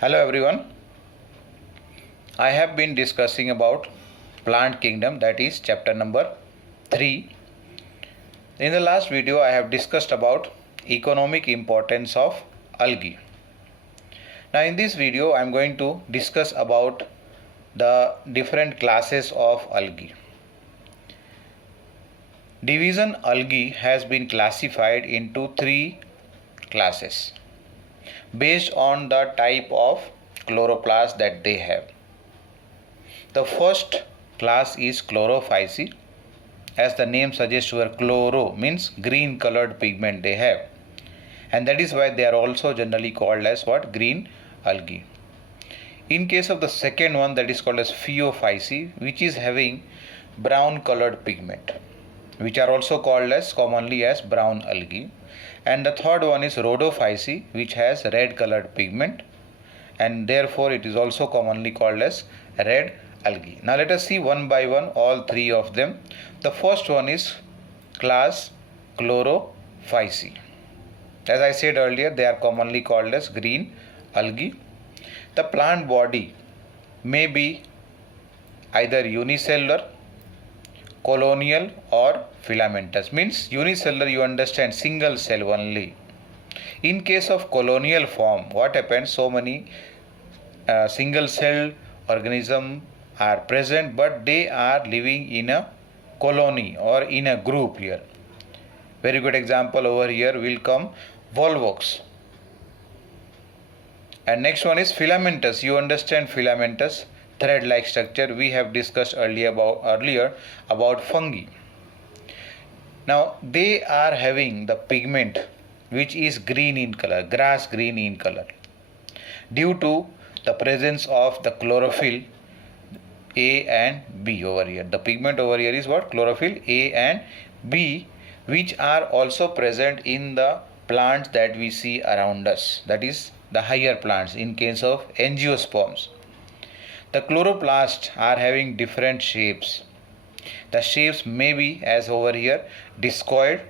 Hello everyone. I have been discussing about plant kingdom, that is chapter number 3. In the last video I have discussed about economic importance of algae. Now in this video I am going to discuss about the different classes of algae. Division algae has been classified into 3 classes based on the type of chloroplast that they have. The first class is chlorophyceae. As the name suggests, where chloro means green colored pigment they have, and that is why they are also generally called as what? Green algae. In case of the second one, that is called as phaeophyceae, which is having brown colored pigment, which are also called as commonly as brown algae. And the third one is rhodophyceae, which has red colored pigment, and therefore it is also commonly called as red algae. Now let us see one by one all 3 of them. The first one is class chlorophyceae. As I said earlier, they are commonly called as green algae. The plant body may be either unicellular, colonial or filamentous. Means unicellular, you understand, single cell only. In case of colonial form, what happens? So many single cell organisms are present, but they are living in a colony or in a group here. Very good example over here will come Volvox. And next one is filamentous. You understand filamentous, thread-like structure. We have discussed earlier about fungi. Now they are having the pigment which is green in color, grass green in color, due to the presence of the chlorophyll A and B over here. The pigment over here is what? Chlorophyll A and B, which are also present in the plants that we see around us, that is the higher plants in case of angiosperms. The chloroplasts are having different shapes. The shapes may be as over here: discoid,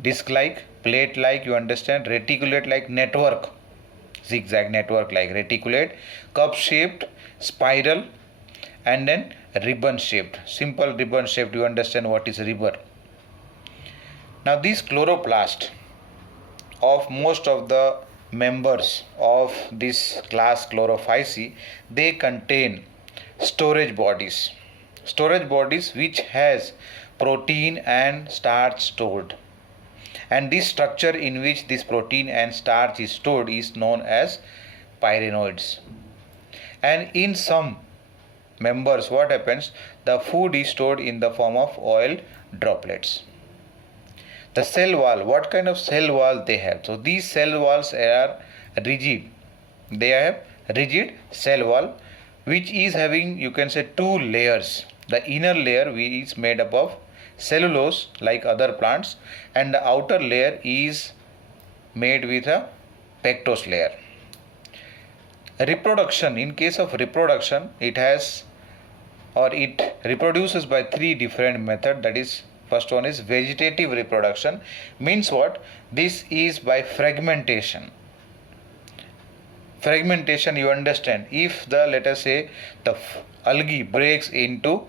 disc-like, plate-like, you understand, reticulate-like, network, zigzag network-like, reticulate, cup-shaped, spiral, and then ribbon shaped. Simple ribbon shaped, you understand what is ribbon. Now these chloroplasts of most of the members of this class chlorophyceae, they contain storage bodies which has protein and starch stored, and this structure in which this protein and starch is stored is known as pyrenoids. And in some members, what happens? The food is stored in the form of oil droplets. The cell wall, what kind of cell wall they have? So these cell walls are rigid. They have rigid cell wall which is having, you can say, 2 layers. The inner layer is made up of cellulose like other plants, and the outer layer is made with a pectose layer. Reproduction, in case of reproduction, it reproduces by 3 different methods. That is, first one is vegetative reproduction. Means what? This is by fragmentation. Fragmentation, you understand, if the, let us say, the algae breaks into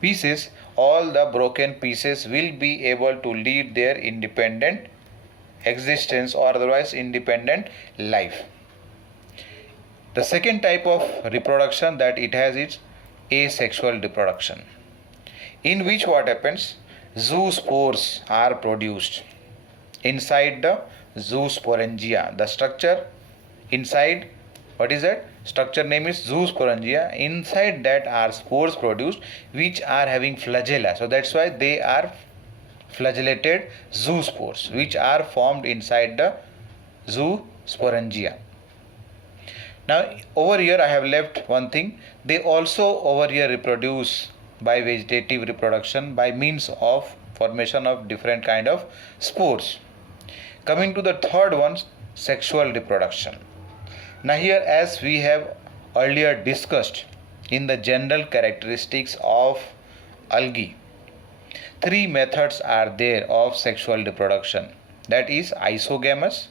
pieces, all the broken pieces will be able to lead their independent existence or otherwise independent life. The second type of reproduction that it has is asexual reproduction, in which what happens? Zoospores are produced inside the zoosporangia. The structure inside, what is that? Structure name is zoosporangia. Inside that are spores produced which are having flagella. So that's why they are flagellated zoospores which are formed inside the zoosporangia. Now over here I have left one thing. They also over here reproduce by vegetative reproduction by means of formation of different kind of spores. Coming to the third one, sexual reproduction. Now here, as we have earlier discussed in the general characteristics of algae, 3 methods are there of sexual reproduction. That is isogamous,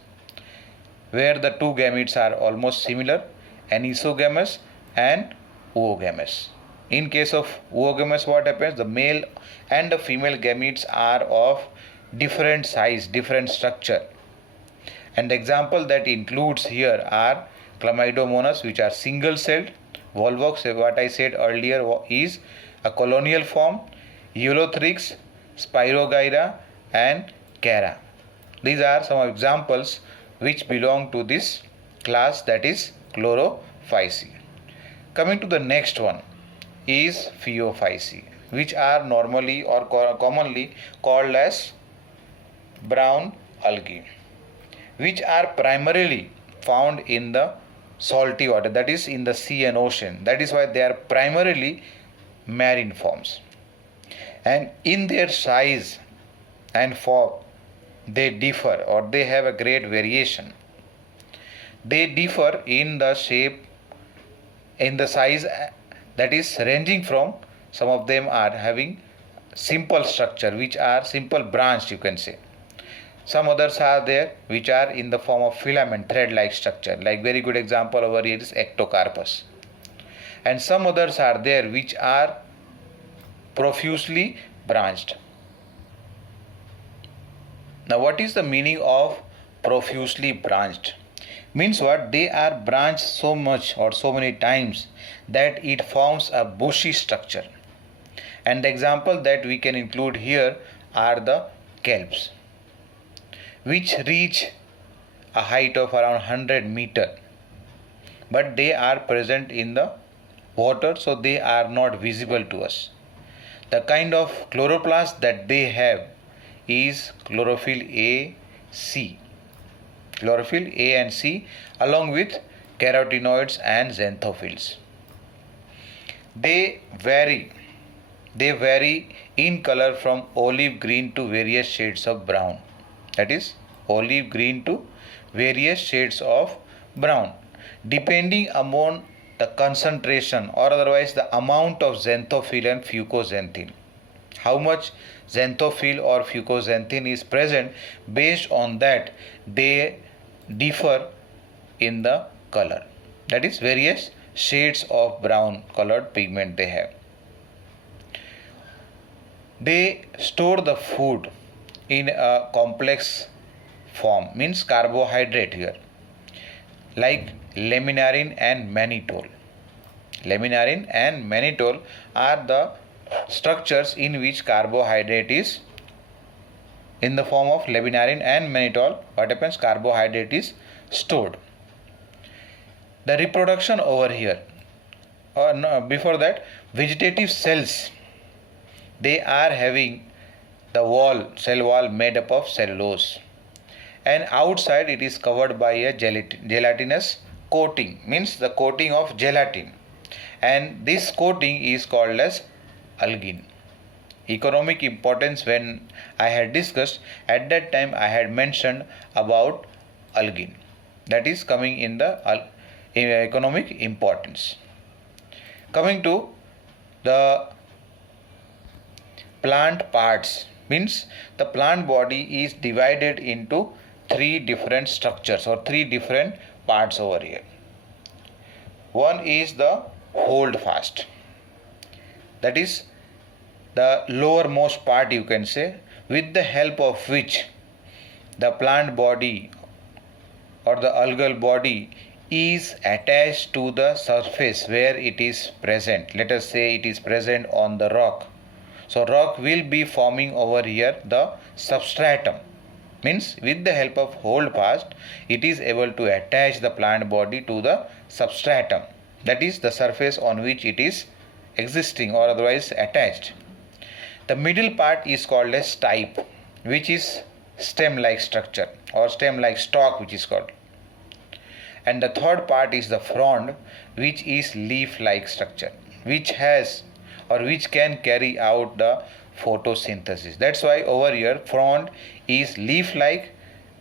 where the two gametes are almost similar, anisogamous and oogamous. In case of oogamous, what happens? The male and the female gametes are of different size, different structure. And the example that includes here are Chlamydomonas, which are single-celled. Volvox, what I said earlier, is a colonial form. Eulothrix, Spirogyra and Chara. These are some examples which belong to this class, that is Chlorophyceae. Coming to the next one is Phaeophyceae, which are normally or commonly called as brown algae, which are primarily found in the salty water, that is in the sea and ocean. That is why they are primarily marine forms. And in their size and form, they differ or they have a great variation. They differ in the shape, in the size, that is ranging from, some of them are having simple structure, which are simple branched, you can say. Some others are there which are in the form of filament, thread-like structure. Like very good example over here is Ectocarpus. And some others are there which are profusely branched. Now what is the meaning of profusely branched? Means what? They are branched so much or so many times that it forms a bushy structure. And the example that we can include here are the kelps, which reach a height of around 100 meter, but they are present in the water, so they are not visible to us. The kind of chloroplast that they have is chlorophyll A, C. Chlorophyll A and C along with carotenoids and xanthophylls. They vary in color from olive green to various shades of brown. That is olive green to various shades of brown, depending upon the concentration or otherwise the amount of xanthophyll and fucoxanthin. How much xanthophyll or fucoxanthin is present, based on that they differ in the color. That is various shades of brown colored pigment they have. They store the food in a complex form, means carbohydrate here, like laminarin and mannitol. Laminarin and mannitol are the structures in which carbohydrate is in the form of laminarin and mannitol. What happens? Carbohydrate is stored. The reproduction over here, or no, before that, vegetative cells, they are having the cell wall made up of cellulose, and outside it is covered by a gelatinous coating, means the coating of gelatin, and this coating is called as algin. Economic importance, when I had discussed at that time, I had mentioned about algin, that is coming in the economic importance. Coming to the plant parts, means the plant body is divided into three different structures or three different parts over here. One is the holdfast, that is the lowermost part, you can say, with the help of which the plant body or the algal body is attached to the surface where it is present. Let us say it is present on the rock. So rock will be forming over here the substratum. Means with the help of holdfast, it is able to attach the plant body to the substratum, that is the surface on which it is existing or otherwise attached. The middle part is called as stipe, which is stem-like structure or stem-like stalk, which is called. And the third part is the frond, which is leaf-like structure, which has or which can carry out the photosynthesis. That's why over here frond is leaf-like,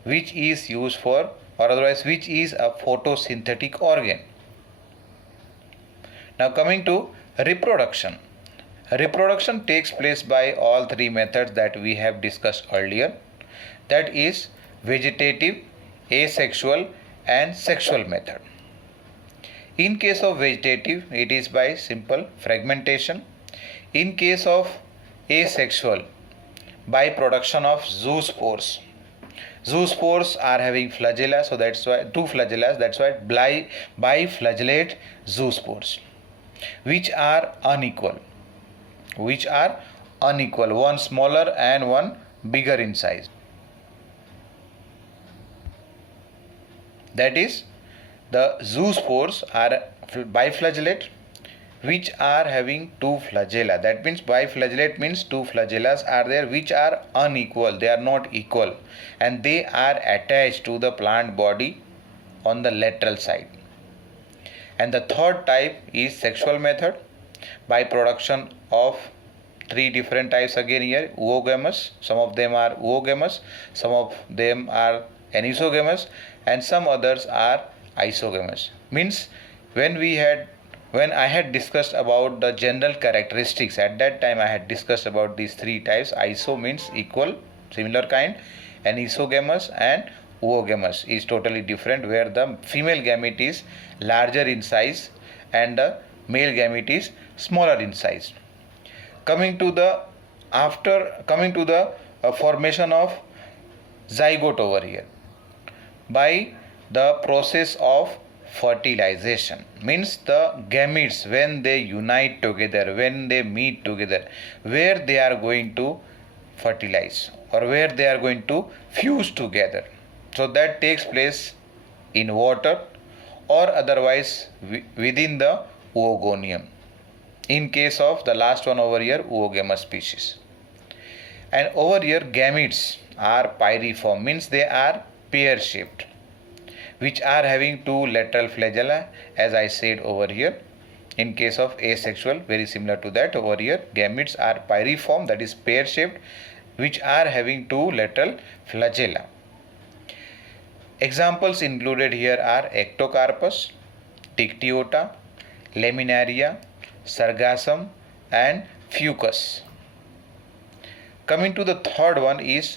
which is used for or otherwise which is a photosynthetic organ. Now coming to reproduction. Reproduction takes place by all three methods that we have discussed earlier, that is vegetative, asexual and sexual method. In case of vegetative, it is by simple fragmentation. In case of asexual, by production of zoospores. Zoospores are having flagella, so that's why two flagellas, that's why biflagellate zoospores, which are unequal. One smaller and one bigger in size. That is, the zoospores are biflagellate, which are having two flagella. That means biflagellate means two flagellas are there which are unequal, they are not equal, and they are attached to the plant body on the lateral side. And the third type is sexual method, by production of three different types again here. Oogamous, some of them are oogamous, some of them are anisogamous, and some others are isogamous. Means when I had discussed about the general characteristics, at that time I had discussed about these three types. Iso means equal, similar kind, anisogamous and oogamous is totally different, where the female gamete is larger in size and the male gamete is smaller in size. Coming to the formation of zygote over here, by the process of fertilization, means the gametes, when they unite together, when they meet together, where they are going to fertilize or where they are going to fuse together. So that takes place in water or otherwise within the oogonium. In case of the last one over here, oogamous species. And over here gametes are pyriform, means they are pear shaped, which are having two lateral flagella, as I said over here. In case of asexual, very similar to that over here, gametes are pyriform, that is pear shaped, which are having two lateral flagella. Examples included here are ectocarpus, dictyota, laminaria, sargassum and fucus. Coming to the third one is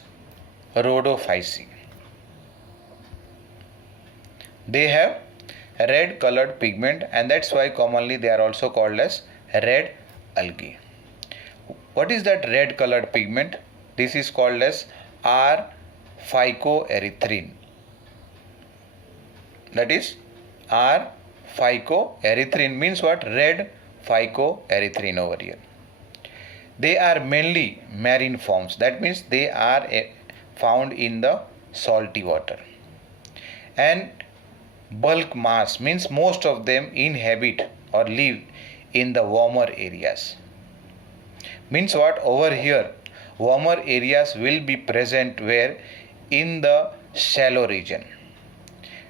rhodophyceae. They have red colored pigment, and that's why commonly they are also called as red algae. What is that red colored pigment? This is called as R-phycoerythrin. That is R-phycoerythrin means what? Red phycoerythrin over here. They are mainly marine forms. That means they are found in the salty water. And bulk mass means most of them inhabit or live in the warmer areas. Means what? Over here, warmer areas will be present where? In the shallow region.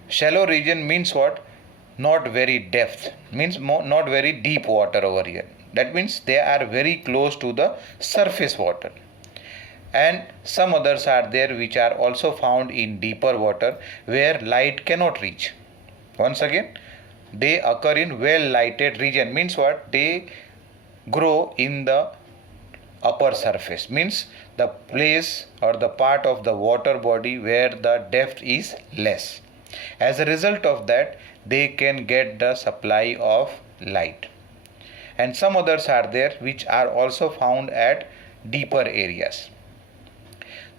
Shallow region means what? Not very depth, means not very deep water over here. That means they are very close to the surface water. And some others are there which are also found in deeper water where light cannot reach. Once again, they occur in well lighted region, means what? They grow in the upper surface, means the place or the part of the water body where the depth is less. As a result of that, they can get the supply of light. And some others are there which are also found at deeper areas.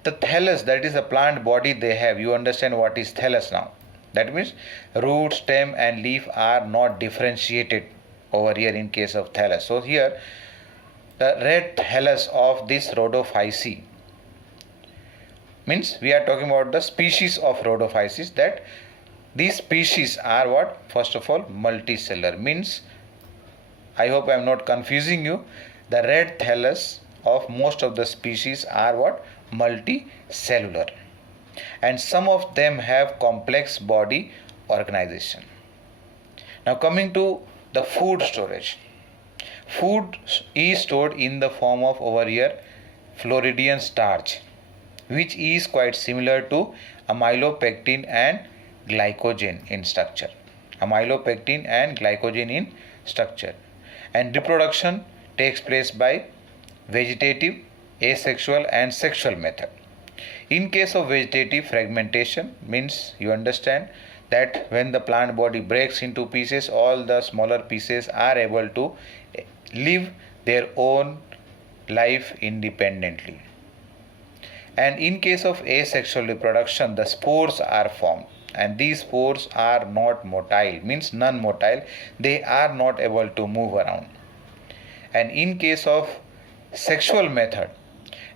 The thallus, that is the plant body they have. You understand what is thallus now. That means root, stem and leaf are not differentiated over here in case of thallus. So here the red thallus of this rhodophyceae, means we are talking about the species of rhodophyceae, that these species are what? First of all, multicellular, means I hope I am not confusing you. The red thallus of most of the species are what? Multicellular. And some of them have complex body organization. Now coming to the food storage. Food is stored in the form of over here Floridian starch, which is quite similar to amylopectin and glycogen in structure. Amylopectin and glycogen in structure. And reproduction takes place by vegetative, asexual and sexual method. In case of vegetative, fragmentation, means you understand that when the plant body breaks into pieces, all the smaller pieces are able to live their own life independently. And in case of asexual reproduction, the spores are formed, and these spores are not motile, means non-motile. They are not able to move around. And in case of sexual method,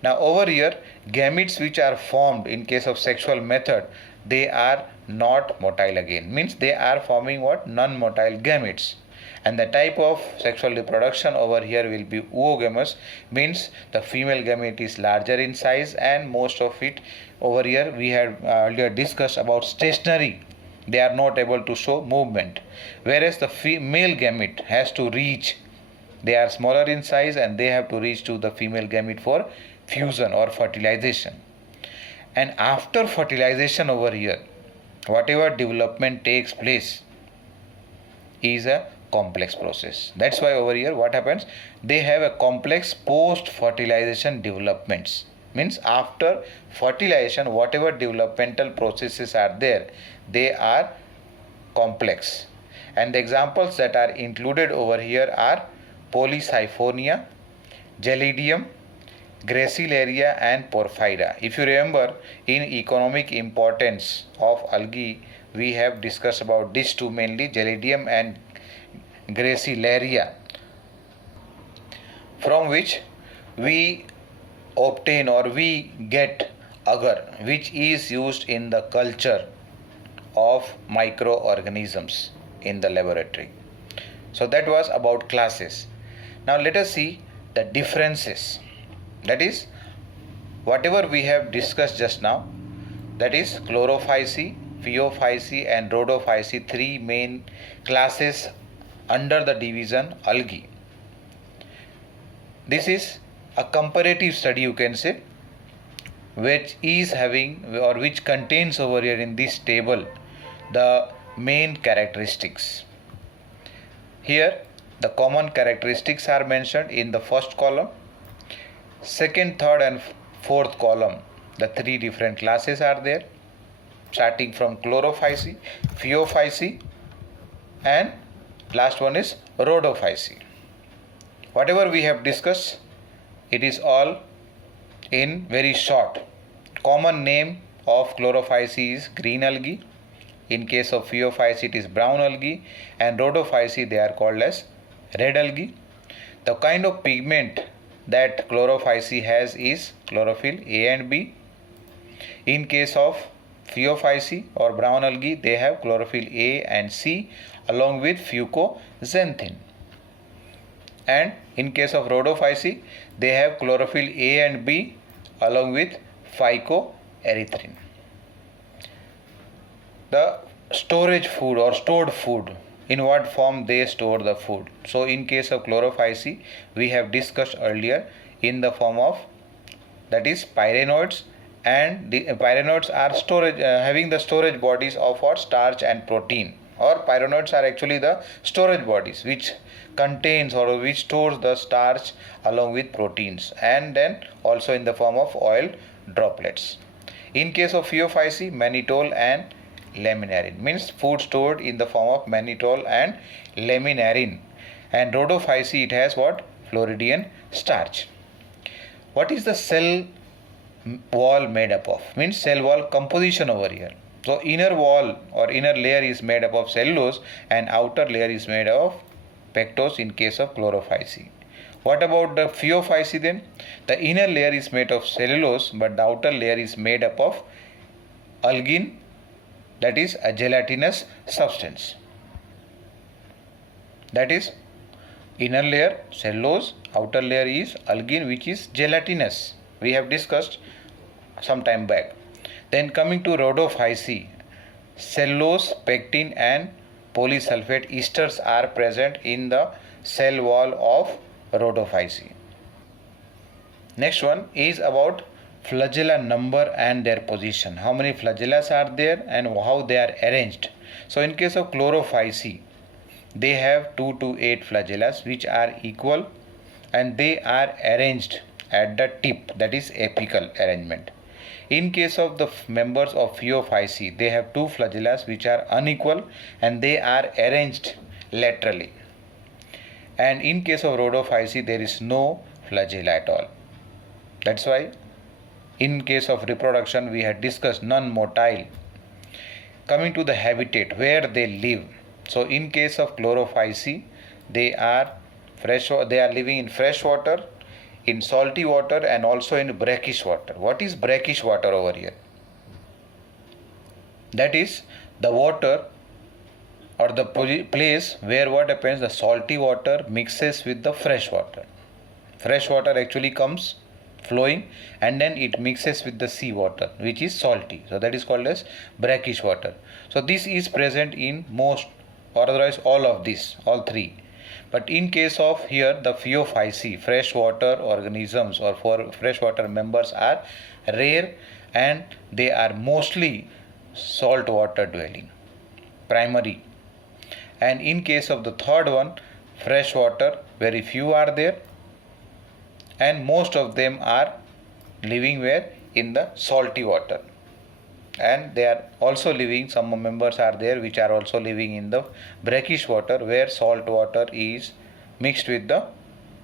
now over here, gametes which are formed in case of sexual method, they are not motile again, means they are forming what? Non-motile gametes. And the type of sexual reproduction over here will be oogamous, means the female gamete is larger in size, and most of it over here we had earlier discussed about stationary. They are not able to show movement, whereas the male gamete has to reach. They are smaller in size and they have to reach to the female gamete for fusion or fertilization. And after fertilization over here, whatever development takes place is a complex process. That's why over here what happens, they have a complex post fertilization developments, means after fertilization whatever developmental processes are there, they are complex. And the examples that are included over here are Polysiphonia, Gelidium, Gracilaria and Porphyra. If you remember, in economic importance of algae, we have discussed about these two mainly, Gelidium and Gracilaria, from which we obtain or we get agar, which is used in the culture of microorganisms in the laboratory. So that was about classes. Now let us see the differences. That is, whatever we have discussed just now, that is Chlorophyceae, Phaeophyceae and Rhodophyceae, three main classes under the division algae. This is a comparative study, you can say, which is having or which contains over here in this table the main characteristics. Here the common characteristics are mentioned in the first column. Second, third and fourth column, the three different classes are there, starting from Chlorophyceae, Phaeophyceae and last one is Rhodophyceae. Whatever we have discussed, it is all in very short. Common name of Chlorophyceae is green algae. In case of Phaeophyceae, it is brown algae, and Rhodophyceae, they are called as red algae. The kind of pigment that Chlorophyceae has is chlorophyll A and B. In case of Phaeophyceae or brown algae, they have chlorophyll A and C along with fucoxanthin. And in case of Rhodophyceae, they have chlorophyll A and B along with phycoerythrin. The storage food or stored food, in what form they store the food. So in case of Chlorophyceae, we have discussed earlier in the form of, that is, pyrenoids, and the pyrenoids are storage having the storage bodies of what? Starch and protein, or pyrenoids are actually the storage bodies which contains or which stores the starch along with proteins, and then also in the form of oil droplets. In case of Phaeophyceae, mannitol and laminarin, means food stored in the form of mannitol and laminarin. And Rhodophyceae, it has what? Floridian starch. What is the cell wall made up of? Means cell wall composition over here. So inner wall or inner layer is made up of cellulose and outer layer is made of pectose in case of Chlorophyceae. What about the Phaeophyceae then? The inner layer is made of cellulose but the outer layer is made up of algin, that is a gelatinous substance. That is, inner layer cellulose, outer layer is algin which is gelatinous. We have discussed some time back. Then coming to Rhodophyceae, cellulose, pectin and polysulfate esters are present in the cell wall of Rhodophyceae. Next one is about flagella number and their position. How many flagellas are there and how they are arranged. So in case of Chlorophyceae, they have 2 to 8 flagellas which are equal and they are arranged at the tip, that is apical arrangement. In case of the members of Phaeophyceae, they have two flagella which are unequal and they are arranged laterally. And in case of Rhodophyceae, there is no flagella at all. That's why in case of reproduction we had discussed non-motile. Coming to the habitat where they live. So in case of Chlorophyceae, they are living in fresh water, in salty water, and also in brackish water. What is brackish water over here? That is the water or the place where what happens, the salty water mixes with the fresh water. Fresh water actually comes flowing and then it mixes with the sea water which is salty. So that is called as brackish water. So this is present in most or otherwise all of these, all three. But in case of here the Phaeophyceae, freshwater organisms or for freshwater members are rare and they are mostly salt water dwelling, primary. And in case of the third one, freshwater, very few are there and most of them are living where? In the salty water. And they are also living, some members are there which are also living in the brackish water where salt water is mixed with the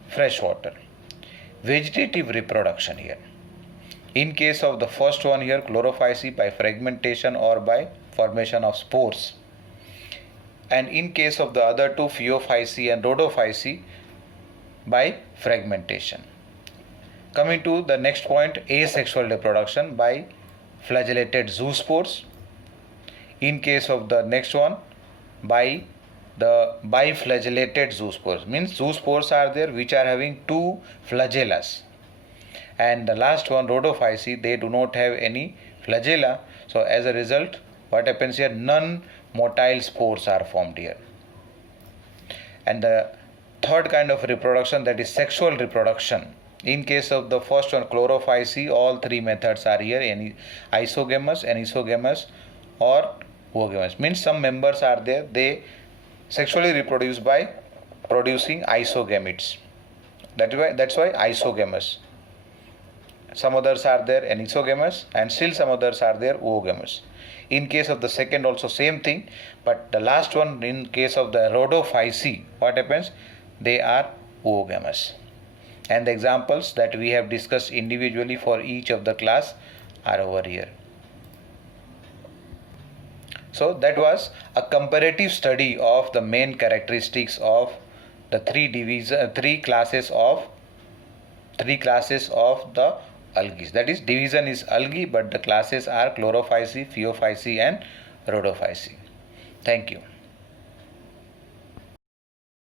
fresh water. Vegetative reproduction here. In case of the first one here, Chlorophyceae, by fragmentation or by formation of spores. And in case of the other two, Phaeophyceae and Rhodophyceae, by fragmentation. Coming to the next point, asexual reproduction by flagellated zoospores. In case of the next one, by the biflagellated zoospores, means zoospores are there which are having two flagellas. And the last one, Rhodophyceae, they do not have any flagella. So as a result, what happens here? Non-motile spores are formed here. And the third kind of reproduction, that is sexual reproduction. In case of the first one, Chlorophyceae, all three methods are here: any isogamous, anisogamous, or oogamous. Means some members are there, they sexually reproduce by producing isogametes. That's why isogamous. Some others are there anisogamous, and still some others are there oogamous. In case of the second also same thing, but the last one, in case of the Rhodophyceae, what happens? They are oogamous. And the examples that we have discussed individually for each of the class are over here. So that was a comparative study of the main characteristics of the three classes of the algae. That is, division is algae, but the classes are Chlorophyceae, Phaeophyceae and Rhodophyceae. Thank you.